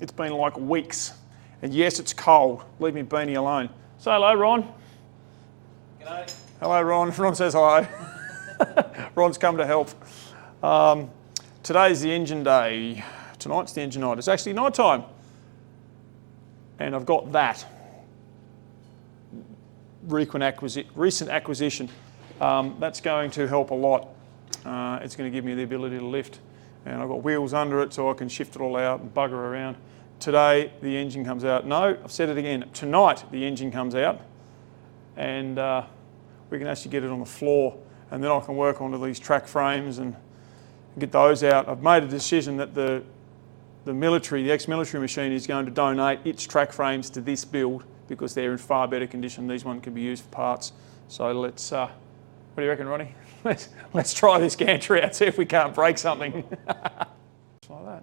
It's been like weeks. And yes, it's cold. Leave me beanie alone. Say hello, Ron. G'day. Hello, Ron. Ron says hello. Ron's come to help. Today's the engine day. Tonight's the engine night. It's actually night time. And I've got that. Recent acquisition. That's going to help a lot. It's going to give me the ability to lift. And I've got wheels under it so I can shift it all out and bugger around. Today, the engine comes out. No, I've said it again. Tonight, the engine comes out. And we can actually get it on the floor. And then I can work onto these track frames and get those out. I've made a decision that the ex-military machine is going to donate its track frames to this build because they're in far better condition. These ones can be used for parts. So let's, what do you reckon, Ronnie? Let's try this gantry out, see if we can't break something. Just like that.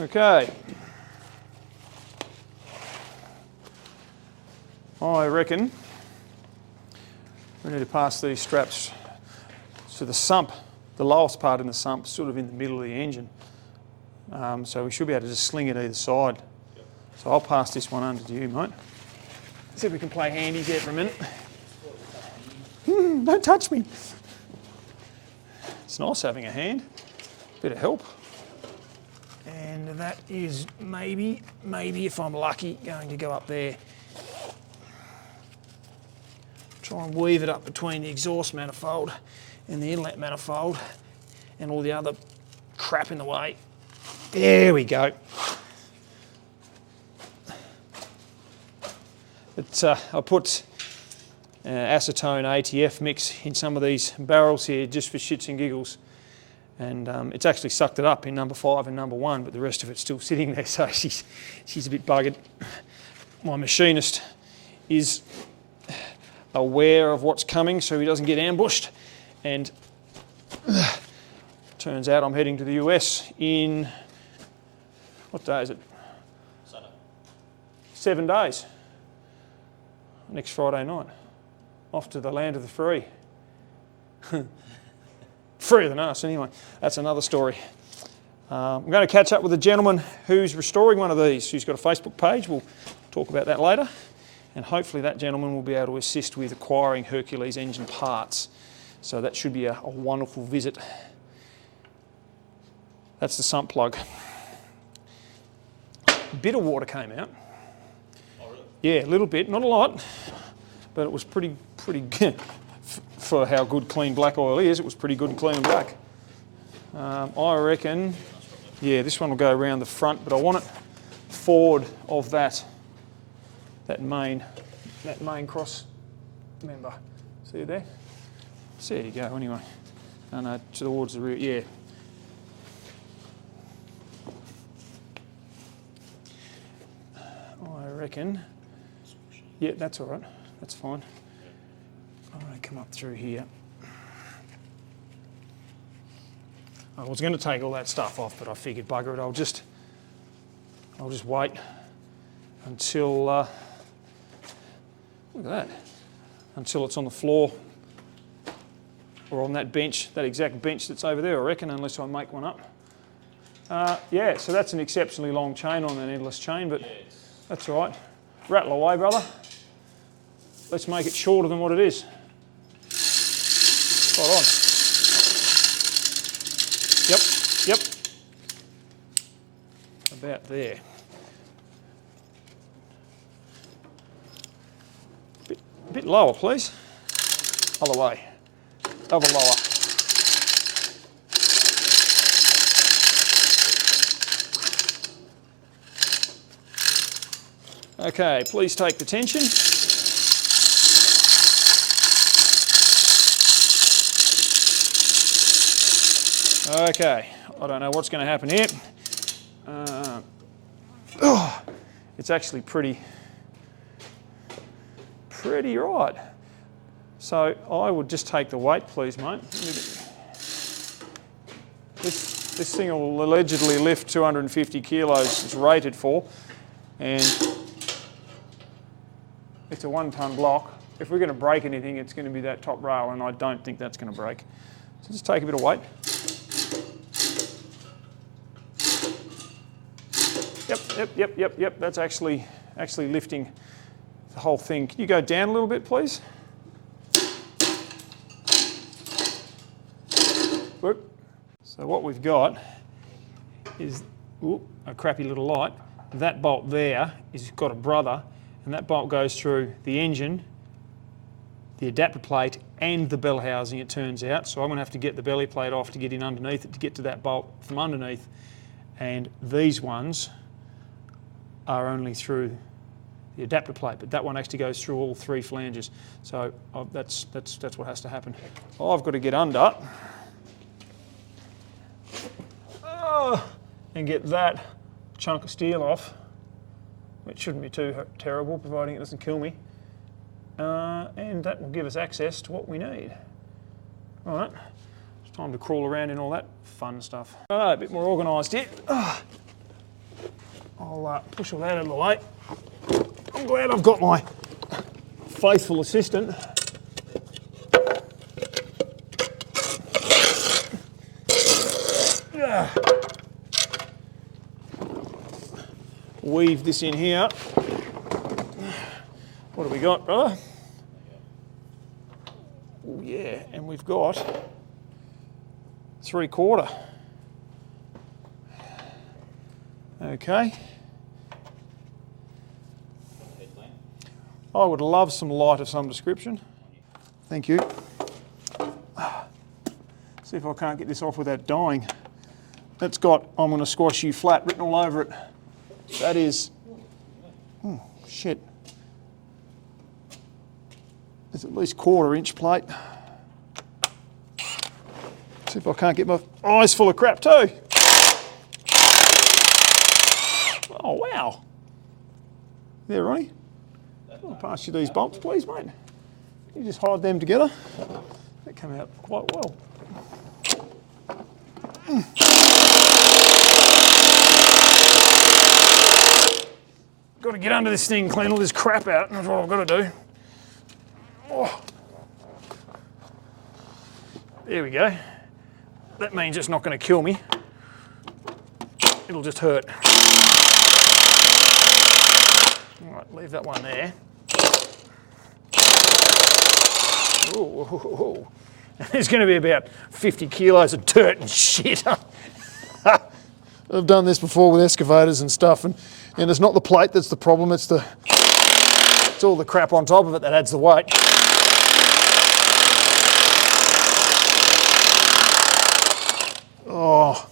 Okay. I reckon we need to pass these straps to the sump, the lowest part in the sump, sort of in the middle of the engine. So we should be able to just sling it either side. So I'll pass this one under to you, mate. See if we can play handies here for a minute. Don't touch me. It's nice having a hand, bit of help. And that is maybe if I'm lucky, going to go up there. Try and weave it up between the exhaust manifold and the inlet manifold and all the other crap in the way. There we go. I put acetone ATF mix in some of these barrels here just for shits and giggles. And it's actually sucked it up in number 5 and number 1, but the rest of it's still sitting there, so she's a bit buggered. My machinist is aware of what's coming so he doesn't get ambushed. And turns out I'm heading to the US in, what day is it? Sunday. 7 days. Next Friday night. Off to the land of the free. Freer than us anyway. That's another story. I'm going to catch up with a gentleman who's restoring one of these. He's got a Facebook page. We'll talk about that later. And hopefully that gentleman will be able to assist with acquiring Hercules engine parts. So that should be a wonderful visit. That's the sump plug. A bit of water came out. Oh, really? Yeah, a little bit, not a lot, but it was pretty good. For how good clean black oil is, it was pretty good and clean and black. I reckon, yeah, this one will go around the front, but I want it forward of that main cross member. See it there? So there you go, anyway. No, towards the rear, yeah. I reckon, yeah, that's all right, that's fine. I'm going to come up through here. I was going to take all that stuff off, but I figured, bugger it, I'll just wait until, look at that, until it's on the floor or on that bench, that exact bench that's over there, I reckon, unless I make one up. Yeah, so that's an exceptionally long chain on an endless chain, but that's all right. Rattle away, brother. Let's make it shorter than what it is. Spot on. Yep. About there. Bit lower, please. Other way. Other lower. Okay, please take the tension. Okay, I don't know what's going to happen here. It's actually pretty right. So I would just take the weight, please, mate. This thing will allegedly lift 250 kilos. It's rated for, and it's a 1 ton block. If we're going to break anything, it's going to be that top rail, and I don't think that's going to break. So just take a bit of weight. Yep. That's actually lifting the whole thing. Can you go down a little bit, please? Whoop. So what we've got is a crappy little light. That bolt there is got a brother, and that bolt goes through the engine, the adapter plate, and the bell housing, it turns out. So I'm going to have to get the belly plate off to get in underneath it to get to that bolt from underneath. And these ones are only through the adapter plate, but that one actually goes through all 3 flanges. So that's what has to happen. I've got to get under and get that chunk of steel off, which shouldn't be too terrible, providing it doesn't kill me. And that will give us access to what we need. All right, it's time to crawl around in all that fun stuff. A bit more organised here. I'll push all that out of the way. I'm glad I've got my faithful assistant. Weave this in here. What have we got, brother? Oh yeah, and we've got 3/4. Okay. I would love some light of some description. Thank you. See if I can't get this off without dying. That's got "I'm going to squash you flat" written all over it. That is, shit. There's at least 1/4 inch plate. See if I can't get my eyes full of crap too. Oh wow. There, Ronnie. I'll pass you these bolts, please, mate. You just hold them together. They come out quite well. Got to get under this thing, clean all this crap out. That's what I've got to do. Oh. There we go. That means it's not going to kill me. It'll just hurt. All right, leave that one there. Ooh. There's going to be about 50 kilos of dirt and shit. I've done this before with excavators and stuff, and it's not the plate that's the problem, it's all the crap on top of it that adds the weight. Oh,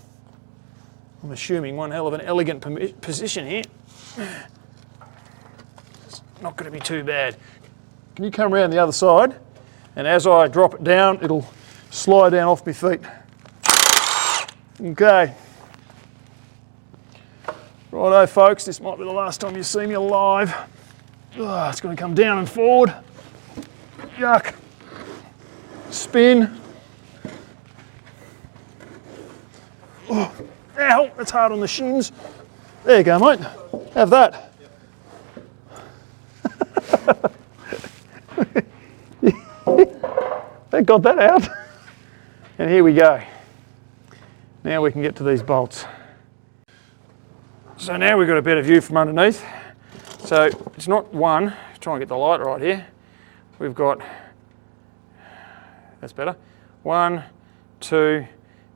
I'm assuming one hell of an elegant position here. It's not going to be too bad. Can you come around the other side? And as I drop it down, it'll slide down off my feet. Okay. Righto, folks, this might be the last time you see me alive. Oh, it's going to come down and forward. Yuck. Spin. Oh, ow, that's hard on the shins. There you go, mate. Have that. They got that out. And here we go. Now we can get to these bolts. So now we've got a better view from underneath. So it's not one, try and get the light right here. We've got, that's better, 1, 2,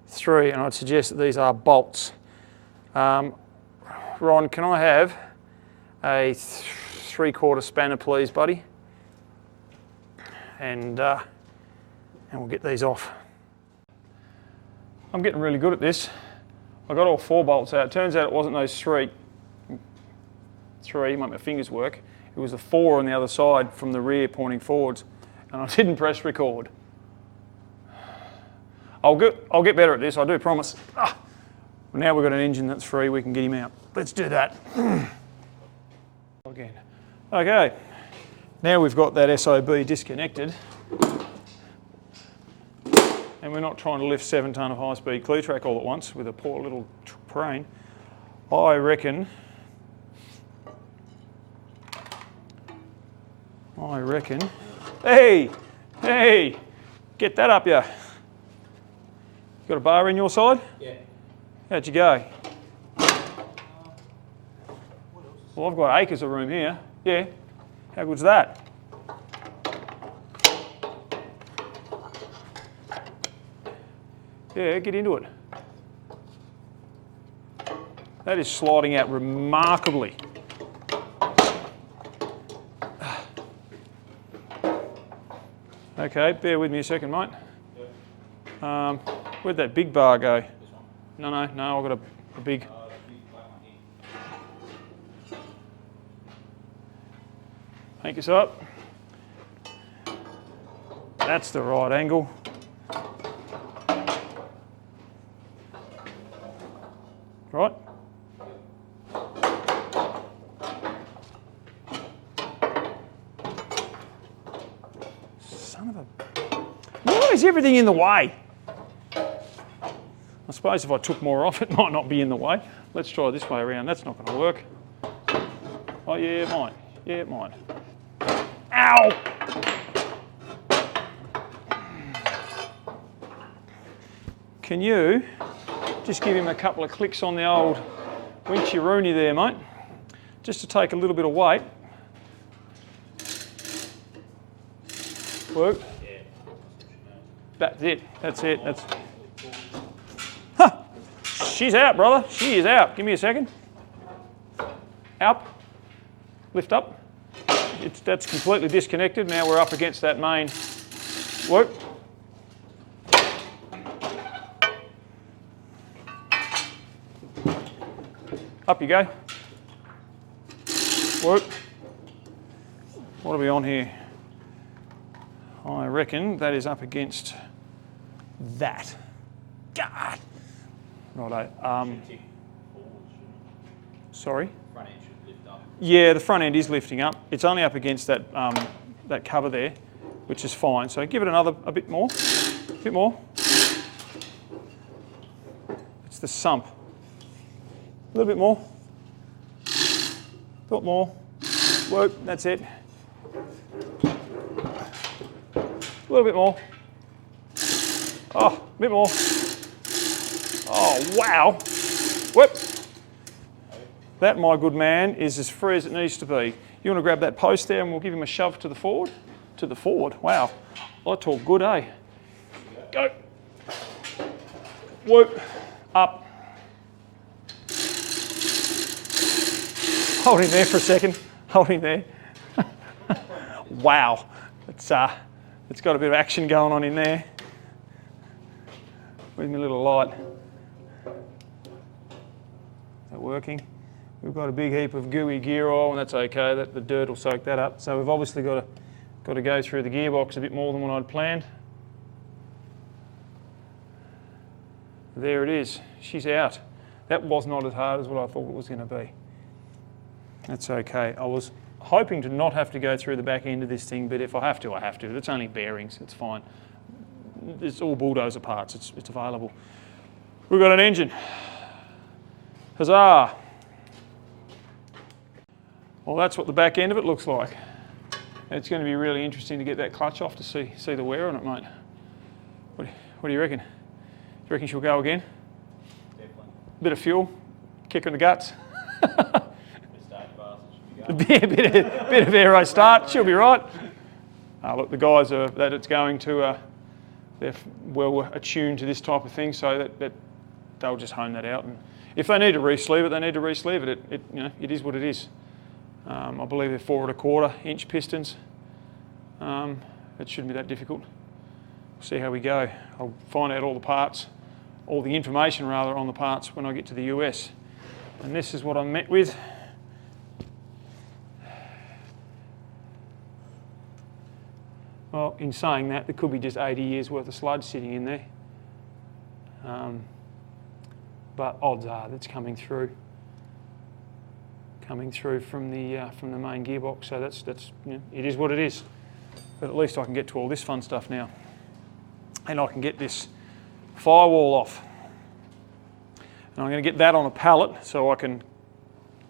3, and I'd suggest that these are bolts. Ron, can I have a 3/4 spanner, please, buddy? And we'll get these off. I'm getting really good at this. I got all 4 bolts out. Turns out it wasn't those 3, make my fingers work. It was the 4 on the other side from the rear pointing forwards, and I didn't press record. I'll get better at this, I do promise. Now we've got an engine that's free, we can get him out. Let's do that. Again. Okay, now we've got that SOB disconnected, and we're not trying to lift 7 tonne of high-speed Cletrac all at once with a poor little crane. I reckon, hey, get that up, yeah. You got a bar in your side? Yeah. How'd you go? Well, I've got acres of room here. Yeah. How good's that? Yeah, get into it. That is sliding out remarkably. Okay, bear with me a second, mate. Where'd that big bar go? This one. No, I've got a big... The big black one here. Hank us up. That's the right angle. Right? Son of a... Why is everything in the way? I suppose if I took more off, it might not be in the way. Let's try this way around. That's not going to work. Oh, yeah, it might. Yeah, it might. Ow! Can you just give him a couple of clicks on the old winchy-rooney there, mate? Just to take a little bit of weight. Work. That's it. That's it. That's... Huh! She's out, brother. She is out. Give me a second. Up. Lift up. That's completely disconnected. Now we're up against that main. Work. Up you go. Work. What are we on here? I reckon that is up against that. God. Righto. Sorry? Front end should lift up. Yeah, the front end is lifting up. It's only up against that that cover there, which is fine. So give it a bit more. A bit more. It's the sump. A little bit more. A lot more. Work. That's it. A little bit more. Oh, a bit more. Oh, wow. Whoop. That, my good man, is as free as it needs to be. You want to grab that post there and we'll give him a shove to the forward? To the forward. Wow. I talk good, eh? Go. Whoop. Up. Hold him there for a second. Hold him there. Wow. It's got a bit of action going on in there. Where's my little light? Is that working? We've got a big heap of gooey gear oil, and that's okay. The dirt will soak that up. So we've obviously got to go through the gearbox a bit more than what I'd planned. There it is. She's out. That was not as hard as what I thought it was going to be. That's okay. I was hoping to not have to go through the back end of this thing, but if I have to, I have to. It's only bearings. It's fine. It's all bulldozer parts. It's available. We've got an engine. Huzzah! Well, that's what the back end of it looks like. It's going to be really interesting to get that clutch off to see the wear on it, mate. What do you reckon? Do you reckon she'll go again? Definitely. Bit of fuel, kick in the guts. Start fast, it should be going. A bit of aero start, she'll be right. Look, the guys that it's going to, they're well attuned to this type of thing, so that they'll just hone that out. And if they need to re-sleeve it, they need to re-sleeve it. It is what it is. I believe they're 4 1/4 inch pistons. It shouldn't be that difficult. We'll see how we go. I'll find out all the parts, all the information rather on the parts when I get to the US. And this is what I'm met with. Well, in saying that, there could be just 80 years worth of sludge sitting in there. But odds are that's coming through from the main gearbox. So that's it is what it is. But at least I can get to all this fun stuff now, and I can get this firewall off. And I'm going to get that on a pallet so I can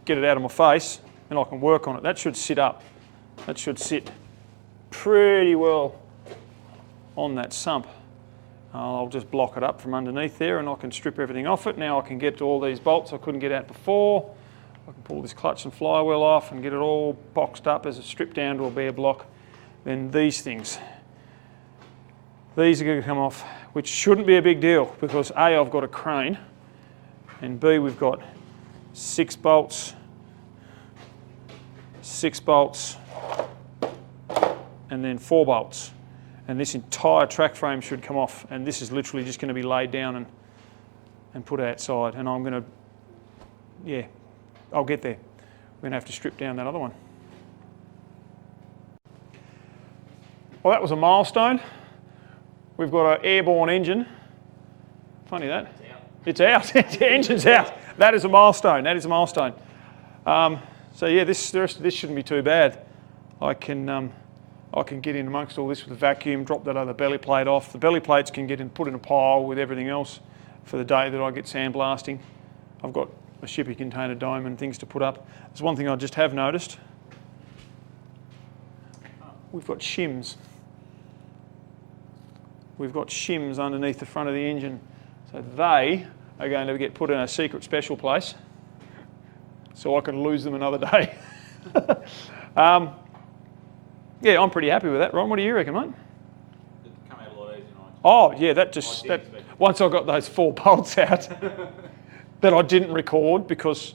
get it out of my face and I can work on it. That should sit up. That should sit pretty well on that sump. I'll just block it up from underneath there and I can strip everything off it. Now I can get to all these bolts I couldn't get at before. I I can pull this clutch and flywheel off and get it all boxed up as it's stripped down to a bare block. Then these things, these are going to come off, which shouldn't be a big deal because A, I've got a crane, and B, we've got 6 bolts, and then 4 bolts. And this entire track frame should come off, and this is literally just going to be laid down and put outside. And I'm going to, yeah, I'll get there. We're going to have to strip down that other one. Well, that was a milestone. We've got an airborne engine. Funny that. It's out. The engine's out. That is a milestone. That is a milestone. So yeah, the rest of this shouldn't be too bad. I can get in amongst all this with a vacuum, drop that other belly plate off. The belly plates can get put in a pile with everything else for the day that I get sandblasting. I've got a shipping container dome and things to put up. There's one thing I just have noticed. We've got shims. We've got shims underneath the front of the engine. So they are going to get put in a secret special place so I can lose them another day. Yeah, I'm pretty happy with that. Ron, what do you reckon, mate? It'd come out a lot easier than I Oh, yeah, once I got those 4 bolts out that I didn't record because,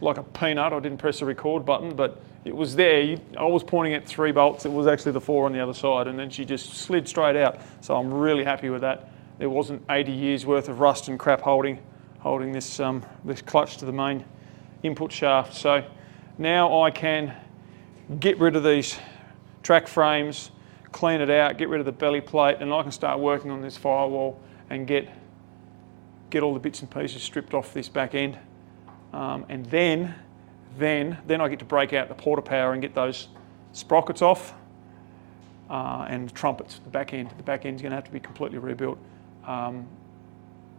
like a peanut, I didn't press the record button, but it was there. I was pointing at 3 bolts. It was actually the 4 on the other side, and then she just slid straight out. So I'm really happy with that. There wasn't 80 years worth of rust and crap holding this clutch to the main input shaft. So now I can get rid of these track frames, clean it out, get rid of the belly plate, and I can start working on this firewall and get all the bits and pieces stripped off this back end. And then I get to break out the porta power and get those sprockets off and the trumpets, the back end. The back end's going to have to be completely rebuilt. And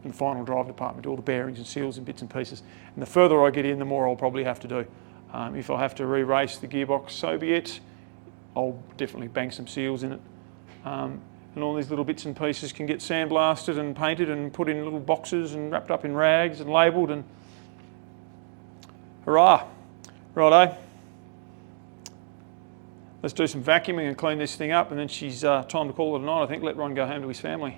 the final drive department, do all the bearings and seals and bits and pieces. And the further I get in, the more I'll probably have to do. If I have to re-race the gearbox, so be it. I'll definitely bang some seals in it. And all these little bits and pieces can get sandblasted and painted and put in little boxes and wrapped up in rags and labelled, and hurrah. Righto. Let's do some vacuuming and clean this thing up, and then she's time to call it a night, I think. Let Ron go home to his family.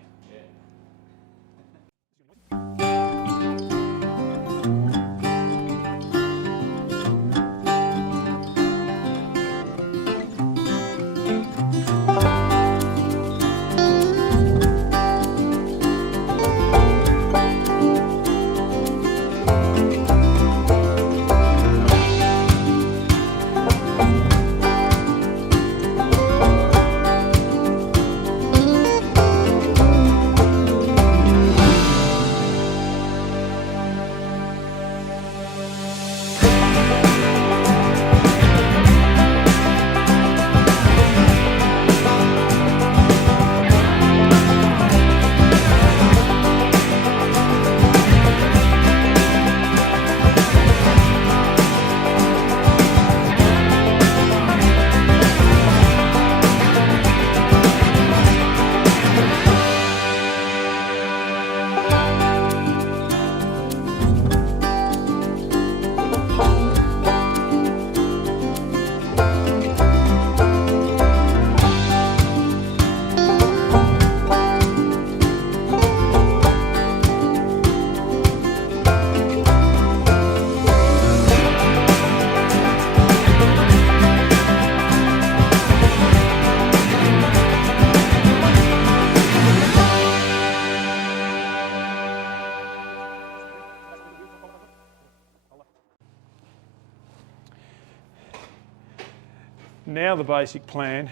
Now the basic plan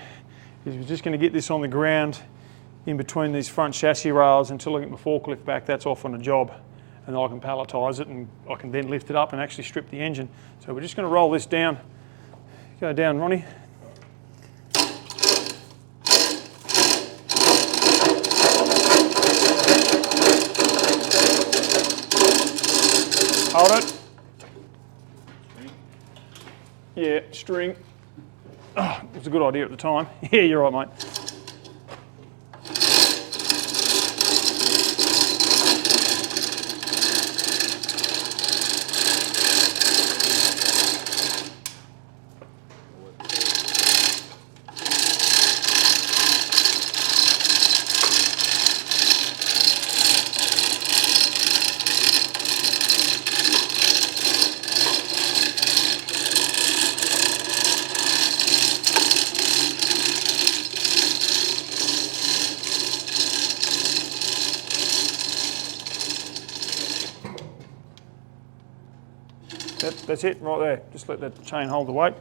is we're just going to get this on the ground in between these front chassis rails until I get my forklift back. That's off on a job, and I can palletise it, and I can then lift it up and actually strip the engine. So we're just going to roll this down. Go down, Ronnie. Hold it. Yeah, string. Oh, it was a good idea at the time. Yeah, you're right, mate. That's it right there. Just let that chain hold the weight.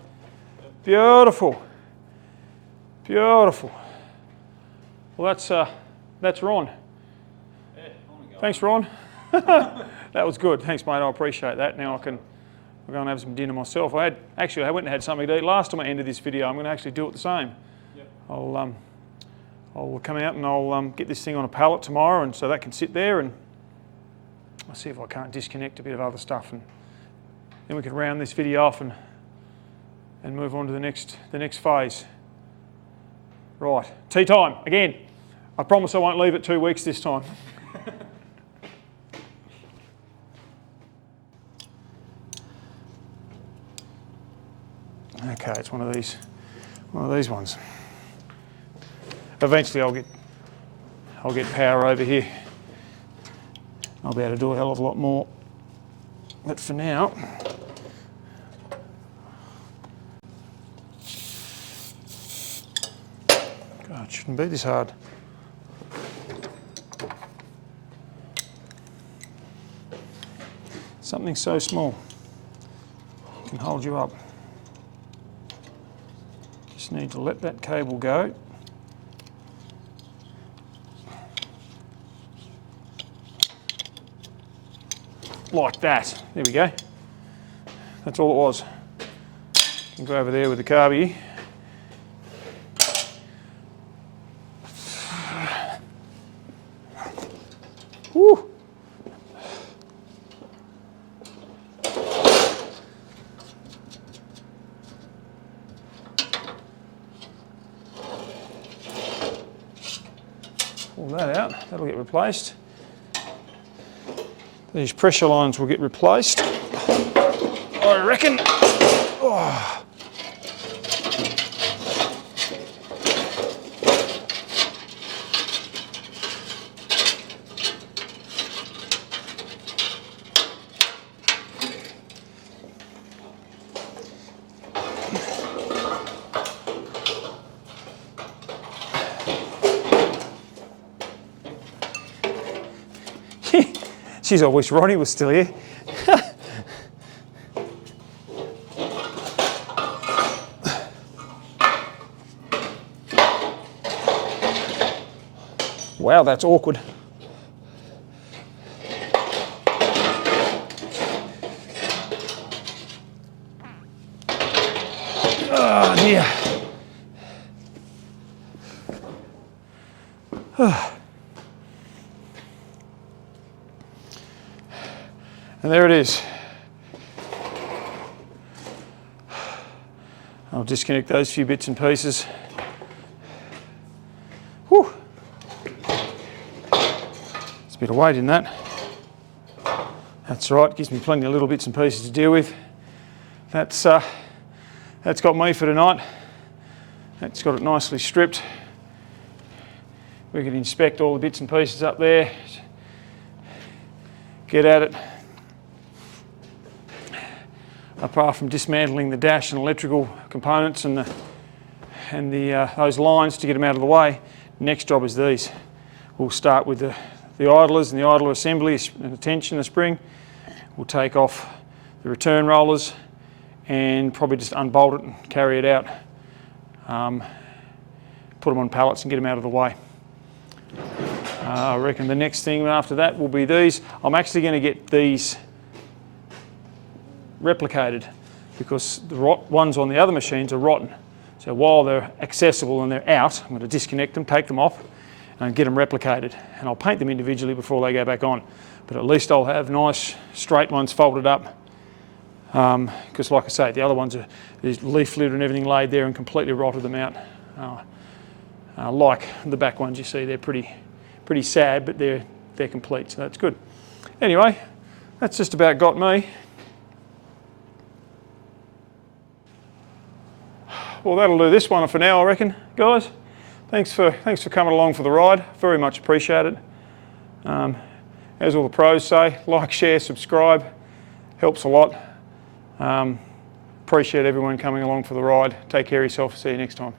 Beautiful. Beautiful. Well, that's Ron. Yeah, Thanks, Ron. That was good. Thanks, mate. I appreciate that. Now I'm going to have some dinner myself. I went and had something to eat last time I ended this video. I'm going to actually do it the same. Yep. I'll come out and I'll get this thing on a pallet tomorrow, and so that can sit there, and I'll see if I can't disconnect a bit of other stuff, and then we can round this video off and move on to the next phase. Right, tea time again. I promise I won't leave it 2 weeks this time. Okay, it's one of these ones. Eventually I'll get power over here. I'll be able to do a hell of a lot more. But for now, God, it shouldn't be this hard. Something so small can hold you up. Just need to let that cable go. Like that. There we go. That's all it was. You can go over there with the carby. Woo. Pull that out. That'll get replaced. These pressure lines will get replaced, I reckon. Oh. Jeez, I wish Ronnie was still here. Wow, that's awkward. Oh dear. And there it is. I'll disconnect those few bits and pieces. Whew. There's a bit of weight in that. That's right, gives me plenty of little bits and pieces to deal with. That's got me for tonight. That's got it nicely stripped. We can inspect all the bits and pieces up there. Get at it. Apart from dismantling the dash and electrical components and those lines to get them out of the way, next job is these. We'll start with the idlers and the idler assembly and the tension, the spring. We'll take off the return rollers and probably just unbolt it and carry it out. Put them on pallets and get them out of the way. I reckon the next thing after that will be these. I'm actually going to get these replicated because the ones on the other machines are rotten. So while they're accessible and they're out, I'm going to disconnect them, take them off and get them replicated. And I'll paint them individually before they go back on. But at least I'll have nice straight ones folded up. Because like I say, the other ones are, there's leaf litter and everything laid there and completely rotted them out. Like the back ones you see, they're pretty sad, but they're complete, so that's good. Anyway, that's just about got me. Well, that'll do this one for now, I reckon, guys. Thanks for coming along for the ride. Very much appreciated. As all the pros say, like, share, subscribe. Helps a lot. Appreciate everyone coming along for the ride. Take care of yourself. See you next time.